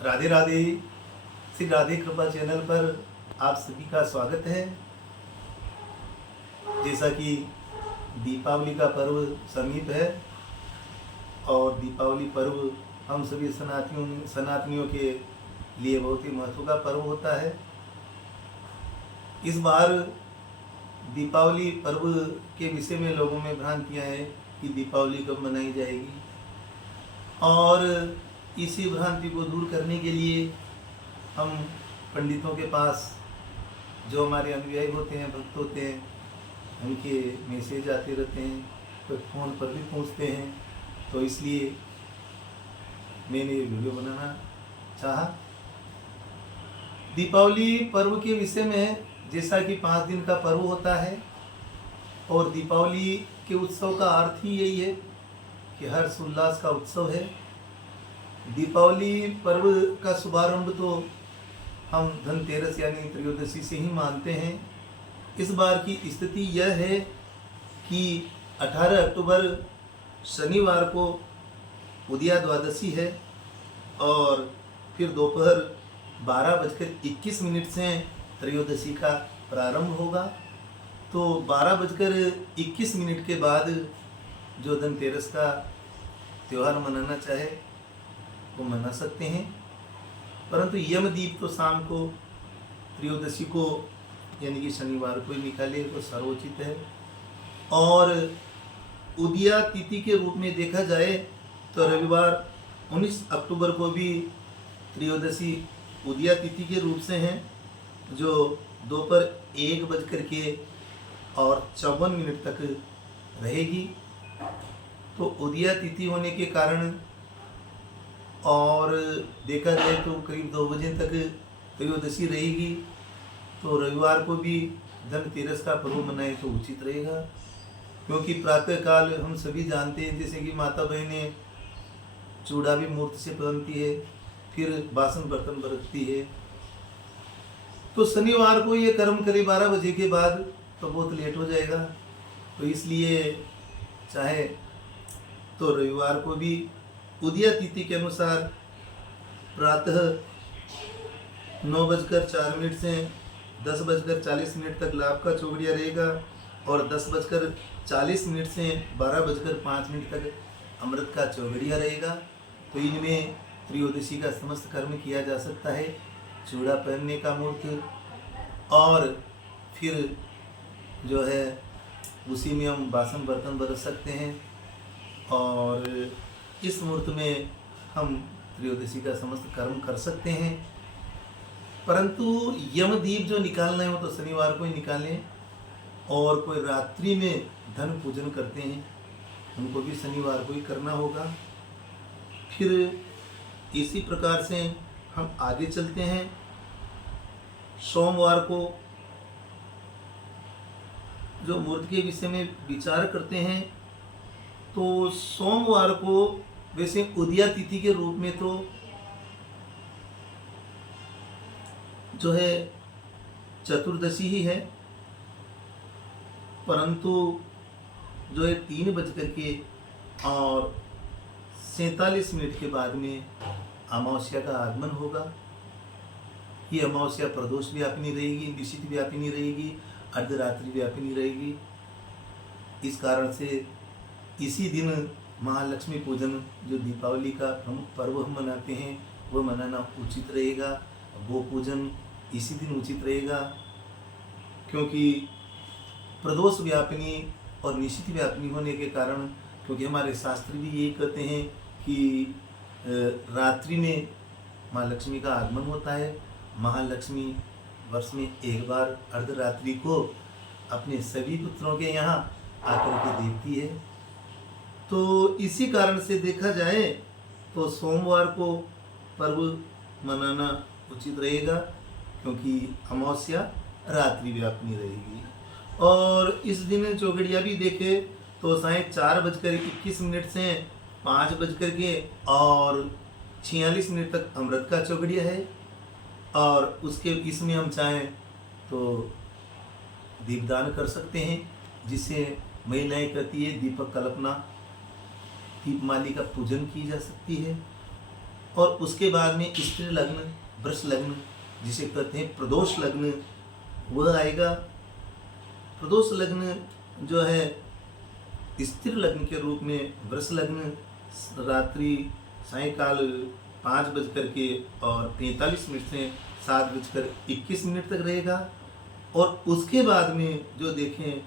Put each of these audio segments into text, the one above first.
राधे राधे। श्री राधे कृपा चैनल पर आप सभी का स्वागत है। जैसा कि दीपावली का पर्व समीप है और दीपावली पर्व हम सभी सनातनियों के लिए बहुत ही महत्व का पर्व होता है। इस बार दीपावली पर्व के विषय में लोगों में भ्रांतियाँ हैं कि दीपावली कब मनाई जाएगी, और इसी भ्रांति को दूर करने के लिए हम पंडितों के पास, जो हमारे अनुयायी होते हैं, भक्त होते हैं, उनके मैसेज आते रहते हैं, कोई फ़ोन पर भी पूछते हैं, तो इसलिए मैंने ये वीडियो बनाना चाहा। दीपावली पर्व के विषय में, जैसा कि 5 दिन का पर्व होता है और दीपावली के उत्सव का अर्थ ही यही है कि हर्ष उल्लास का उत्सव है। दीपावली पर्व का शुभारंभ तो हम धनतेरस यानी त्रयोदशी से ही मानते हैं। इस बार की स्थिति यह है कि 18 अक्टूबर शनिवार को उदया द्वादशी है और फिर दोपहर 12:21 से त्रयोदशी का प्रारंभ होगा। तो 12:21 के बाद जो धनतेरस का त्यौहार मनाना चाहे वो मना सकते हैं, परंतु यमदीप तो शाम को त्रयोदशी को यानी कि शनिवार को ही निकाले तो सर्वोचित है। और उदया तिथि के रूप में देखा जाए तो रविवार 19 अक्टूबर को भी त्रयोदशी उदया तिथि के रूप से हैं, जो दोपहर 1:54 तक रहेगी। तो उदया तिथि होने के कारण और देखा जाए तो करीब 2 बजे तक त्रयोदशी रहेगी, तो रविवार को भी धनतेरस का पर्व मनाए तो उचित रहेगा। क्योंकि प्रातःकाल हम सभी जानते हैं, जैसे कि माता बहनें चूड़ा भी मूर्त से पहनती है, फिर बासन बर्तन बरतती है, तो शनिवार को ये कर्म करे 12 बजे के बाद तो बहुत लेट हो जाएगा। तो इसलिए चाहे तो रविवार को भी उदया तिथि के अनुसार प्रातः 9:04 से 10:40 तक लाभ का चौगड़िया रहेगा और 10:40 से 12:05 तक अमृत का चौगड़िया रहेगा। तो इनमें त्रयोदशी का समस्त कर्म किया जा सकता है, चूड़ा पहनने का मुहूर्त, और फिर जो है उसी में हम बासन बर्तन बरत सकते हैं, और इस मुहूर्त में हम त्रयोदशी का समस्त कर्म कर सकते हैं। परंतु यमदीप जो निकालना है वो तो शनिवार को ही निकालें, और कोई रात्रि में धन पूजन करते हैं उनको भी शनिवार को ही करना होगा। फिर इसी प्रकार से हम आगे चलते हैं। सोमवार को जो मुहूर्त के विषय में विचार करते हैं, तो सोमवार को वैसे उदया तिथि के रूप में तो जो है चतुर्दशी ही है, परंतु जो है 3:47 के बाद में अमावस्या का आगमन होगा। ये अमावस्या प्रदोष व्यापिनी रहेगी, निशित व्यापिनी रहेगी, अर्धरात्रि व्यापिनी रहेगी। इस कारण से इसी दिन महालक्ष्मी पूजन, जो दीपावली का प्रमुख पर्व हम मनाते हैं, वो मनाना उचित रहेगा। गो पूजन इसी दिन उचित रहेगा, क्योंकि प्रदोष व्यापिनी और निशित व्यापिनी होने के कारण, क्योंकि हमारे शास्त्र भी यही कहते हैं कि रात्रि में माँ लक्ष्मी का आगमन होता है। महालक्ष्मी वर्ष में एक बार अर्धरात्रि को अपने सभी पुत्रों के यहाँ आकर के देखती है। तो इसी कारण से देखा जाए तो सोमवार को पर्व मनाना उचित रहेगा, क्योंकि अमावस्या रात्रि व्यापिनी रहेगी। और इस दिन चौगड़िया भी देखे तो 4:21 से 5:46 तक अमृत का चौगड़िया है, और उसके इसमें हम चाहें तो दीपदान कर सकते हैं, जिसे महिलाएं कहती है दीपक कल्पना, दीपमाली का पूजन की जा सकती है। और उसके बाद में स्त्री लग्न, वृष लग्न जिसे कहते हैं प्रदोष लग्न वह आएगा। प्रदोष लग्न जो है स्थिर लग्न के रूप में वृष लग्न रात्रि सायंकाल 5:43 से 7:21 तक रहेगा। और उसके बाद में जो देखें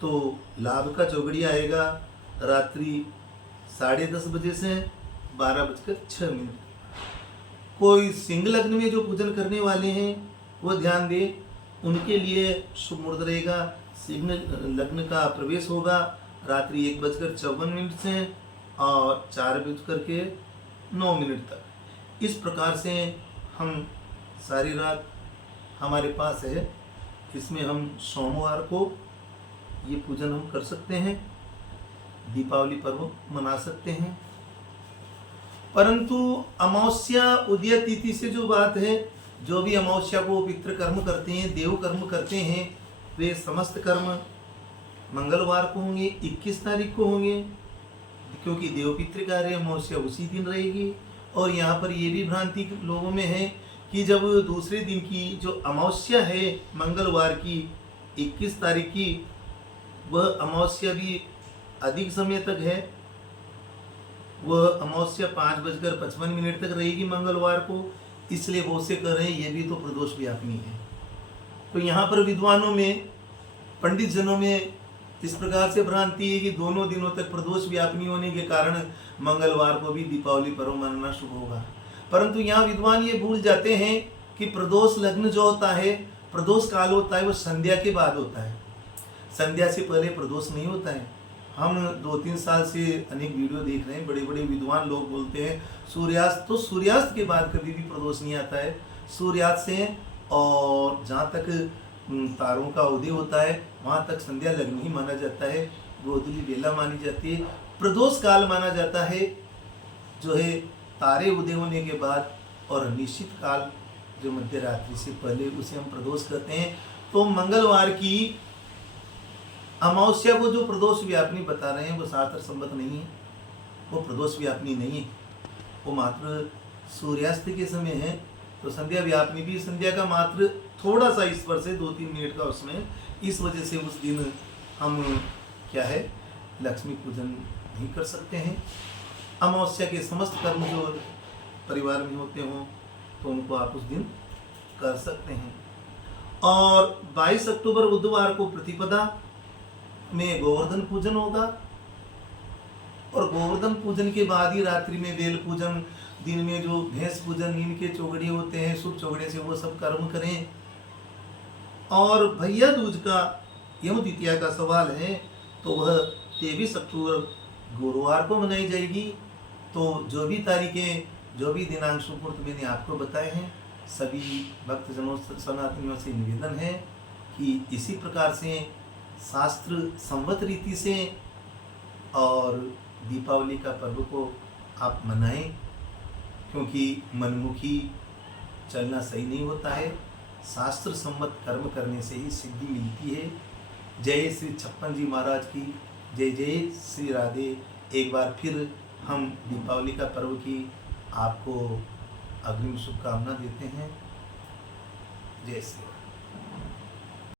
तो लाभ का चौगड़िया आएगा रात्रि 10:30 बजे से 12:06। कोई सिंह लग्न में जो पूजन करने वाले हैं वो ध्यान दें, उनके लिए शुभ मुहूर्त रहेगा। सिंह लग्न का प्रवेश होगा रात्रि 1:54 से और 4:09 तक। इस प्रकार से हम सारी रात हमारे पास है, इसमें हम सोमवार को ये पूजन हम कर सकते हैं, दीपावली पर्व मना सकते हैं। परंतु अमावस्या उदय तिथि से जो बात है, जो भी अमावस्या को पितृ कर्म करते हैं, देव कर्म करते हैं, वे समस्त कर्म मंगलवार को होंगे, 21 तारीख को होंगे, क्योंकि देव पितृ कार्य अमावस्या उसी दिन रहेगी। और यहाँ पर ये भी भ्रांति लोगों में है कि जब दूसरे दिन की जो अमावस्या है मंगलवार की 21 तारीख की, वह अमावस्या भी अधिक समय तक है, वह अमावस्या 5:55 तक रहेगी मंगलवार को, इसलिए वो से कर रहे हैं ये भी तो प्रदोष व्यापनी है। तो यहाँ पर विद्वानों में, पंडित जनों में इस प्रकार से भ्रांति है कि दोनों दिनों तक प्रदोष व्यापनी होने के कारण मंगलवार को भी दीपावली पर्व मनाना शुभ होगा। परंतु यहाँ विद्वान ये भूल जाते हैं कि प्रदोष लग्न जो होता है, प्रदोष काल होता है, वो संध्या के बाद होता है, संध्या से पहले प्रदोष नहीं होता है। हम 2-3 साल से अनेक वीडियो देख रहे हैं, बड़े बड़े विद्वान लोग बोलते हैं सूर्यास्त, तो सूर्यास्त के बाद कभी भी प्रदोष नहीं आता है। सूर्यास्त से और जहाँ तक तारों का उदय होता है वहाँ तक संध्या लग्न ही माना जाता है, गोधूली बेला मानी जाती है। प्रदोष काल माना जाता है जो है तारे उदय होने के बाद, और निश्चित काल जो मध्य रात्रि से पहले, उसे हम प्रदोष कहते हैं। तो मंगलवार की अमावस्या को जो प्रदोष व्यापनी बता रहे हैं वो शास्त्र संबद्ध नहीं है, वो प्रदोष व्यापनी नहीं है, वो मात्र सूर्यास्त के समय है। तो संध्या व्यापनी भी संध्या का मात्र थोड़ा सा स्पर्श है, 2-3 मिनट का उसमें, इस वजह से उस दिन हम क्या है लक्ष्मी पूजन नहीं कर सकते हैं। अमावस्या के समस्त कर्म जो परिवार में होते हों तो उनको आप उस दिन कर सकते हैं। और 22 अक्टूबर बुधवार को प्रतिपदा में गोवर्धन पूजन होगा, और गोवर्धन पूजन के बाद ही रात्रि में बेल पूजन, दिन में जो भैंस पूजन, इनके चौगड़े होते हैं, शुभ चौगड़े से वो सब कर्म करें। और भैया दूज का यम द्वितीया का सवाल है, तो वह 23 अक्टूबर गुरुवार को मनाई जाएगी। तो जो भी तारीखें, जो भी दिनांक शुभ मुहूर्त मैंने आपको बताए हैं, सभी भक्तजनों सनातनियों से निवेदन है कि इसी प्रकार से शास्त्र संवत रीति से और दीपावली का पर्व को आप मनाएं, क्योंकि मनमुखी चलना सही नहीं होता है, शास्त्र सम्मत कर्म करने से ही सिद्धि मिलती है। जय श्री छप्पन जी महाराज की जय, जय श्री राधे। एक बार फिर हम दीपावली का पर्व की आपको अग्रिम शुभकामना देते हैं। जय श्री राधे।